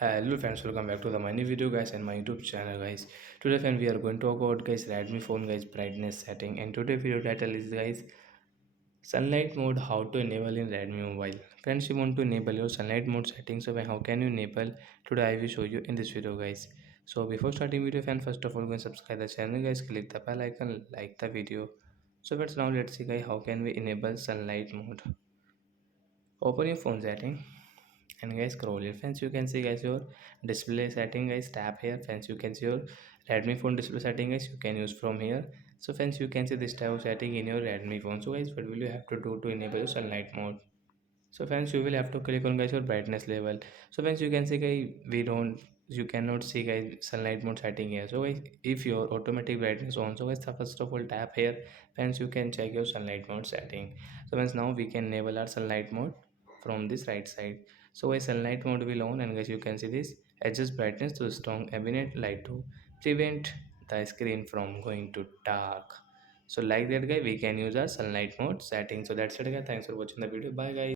Hello friends, welcome back to the my new video guys and my YouTube channel guys. Today friend we are going to talk about guys Redmi phone guys brightness setting, and today video title is guys sunlight mode, how to enable in Redmi mobile. Friends, you want to enable your sunlight mode setting, so how can you enable? Today I will show you in this video guys. So before starting video friend, first of all go and subscribe the channel guys, click the bell icon, like the video. So friends, now let's see guys how can we enable sunlight mode. Open your phone setting and guys scroll here friends, you can see guys your display setting guys, tap here friends, you can see your Redmi phone display setting guys, you can use from here. So friends, you can see this type of setting in your Redmi phone. So guys, what will you have to do to enable your sunlight mode? So friends, you will have to click on guys your brightness level. So friends, you can see guys, you cannot see guys sunlight mode setting here. So guys, if your automatic brightness on, so guys first of all tap here friends, you can check your sunlight mode setting. So friends, now we can enable our sunlight mode from this right side. So guys, sunlight mode will on, and guys you can see this adjust brightness to strong ambient light to prevent the screen from going to dark. So like that guy, we can use our sunlight mode setting. So that's it guys, thanks for watching the video, bye guys.